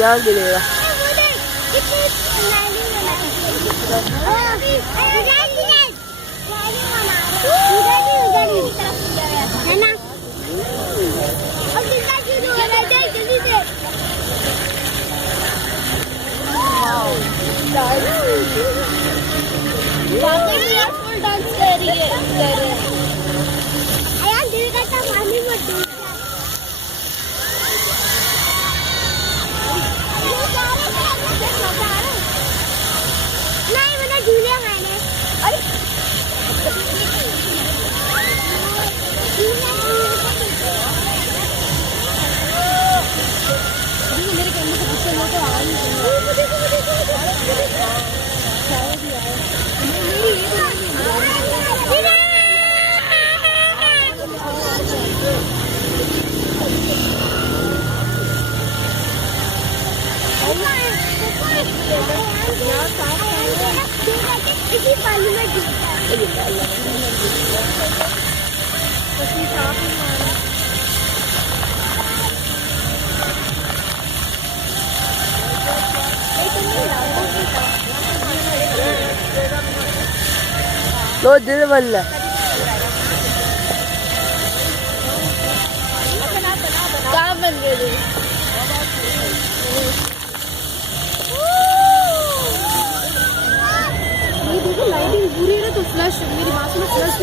यहाँ गिरेगा। लो दिल बल्ला कहाँ बन गए थे? देखो लाइटिंग बुरी है ना तो फ्लश मेरी बात में फ्लश